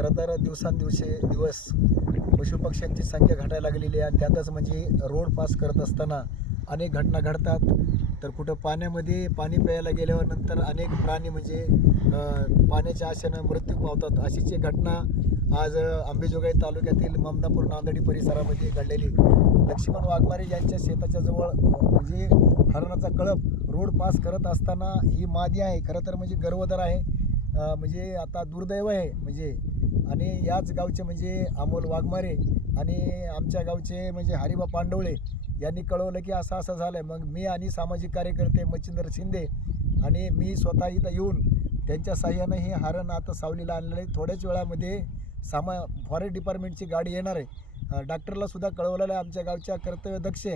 खरं तर दिवसांदिवशी दिवस पशुपक्ष्यांची संख्या घटायला लागलेली आहे आणि त्यातच म्हणजे रोड पास करत असताना अनेक घटना घडतात. तर कुठं पाण्यामध्ये पाणी प्यायला गेल्यावर नंतर अनेक प्राणी म्हणजे पाण्याच्या आशेनं मृत्यू पावतात. अशीच एक घटना आज आंबेजोगाई अंबेजोगाई तालुक्यातील ममदापूर नांदडी परिसरामध्ये घडलेली. लक्ष्मण वाघमारे यांच्या शेताच्या जवळ म्हणजे हरणाचा कळप रोड पास करत असताना ही मादी आहे. खरं तर म्हणजे गर्वदर आहे. म्हणजे आता दुर्दैव आहे. म्हणजे आणि याच गावचे म्हणजे अमोल वाघमारे आणि आमच्या गावचे म्हणजे हरिबा पांडवळे यांनी कळवलं की असं असं झालं मग मी आणि सामाजिक कार्यकर्ते मच्छिंद्र शिंदे आणि मी स्वतः इथं येऊन त्यांच्या साह्यानं हे हरण आता सावलीला आणलेलं आहे. थोड्याच वेळामध्ये सामा फॉरेस्ट डिपार्टमेंटची गाडी येणार आहे. डॉक्टरलासुद्धा डॉक्टरला सुद्धा कळवलेलं आहे आमच्या गावच्या कर्तव्यदक्ष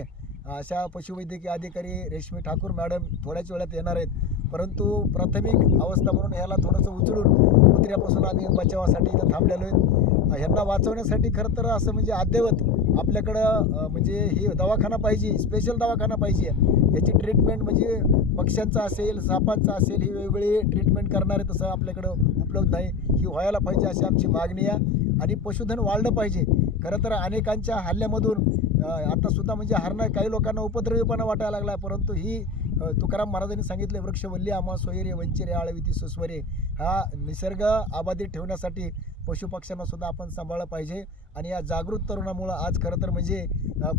अशा पशुवैद्यकीय अधिकारी रेश्मी ठाकूर मॅडम थोड्याच वेळात येणार आहेत. परंतु प्राथमिक अवस्था म्हणून ह्याला थोडंसं उचलून कुत्र्यापासून आम्ही बचावासाठी इथं थांबलेलो आहेत. ह्यांना वाचवण्यासाठी खरं तर असं म्हणजे अद्ययावत आपल्याकडं म्हणजे हे दवाखाना पाहिजे स्पेशल दवाखाना पाहिजे. याची ट्रीटमेंट म्हणजे पक्ष्यांचा असेल सापांचा असेल ही वेगवेगळी ट्रीटमेंट करणारे तसं आपल्याकडं उपलब्ध नाही. ही व्हायला पाहिजे अशी आमची मागणी आहे. आणि पशुधन वाढलं पाहिजे. खरं तर अनेकांच्या हल्ल्यामधून आतासुद्धा म्हणजे हरणं काही लोकांना उपद्रवीपणा वाटायला लागला परंतु ही तुकाराम महाराजांनी सांगितले वृक्षवल्ली आम्हा सोयरे वंचिरे आळविती सुस्वरे हा निसर्ग आबाधित ठेवण्यासाठी पशुपक्ष्यांना सुद्धा आपण सांभाळलं पाहिजे. आणि या जागृत तरुणामुळं आज खरं तर म्हणजे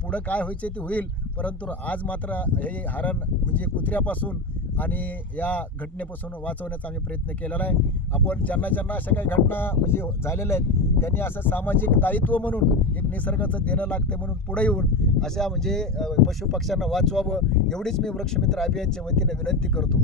पुढं काय व्हायचं ते होईल परंतु आज मात्र हे हरण म्हणजे कुत्र्यापासून आणि या घटनेपासून वाचवण्याचा आम्ही प्रयत्न केलेला आहे. आपण ज्यांना ज्यांना अशा काही घटना म्हणजे झालेल्या आहेत त्यांनी असं सामाजिक दायित्व म्हणून एक निसर्गाचं देणं लागते म्हणून पुढे येऊन अशा म्हणजे पशुपक्ष्यांना वाचवावं एवढीच मी वृक्षमित्र अभियानच्या वतीनं विनंती करतो.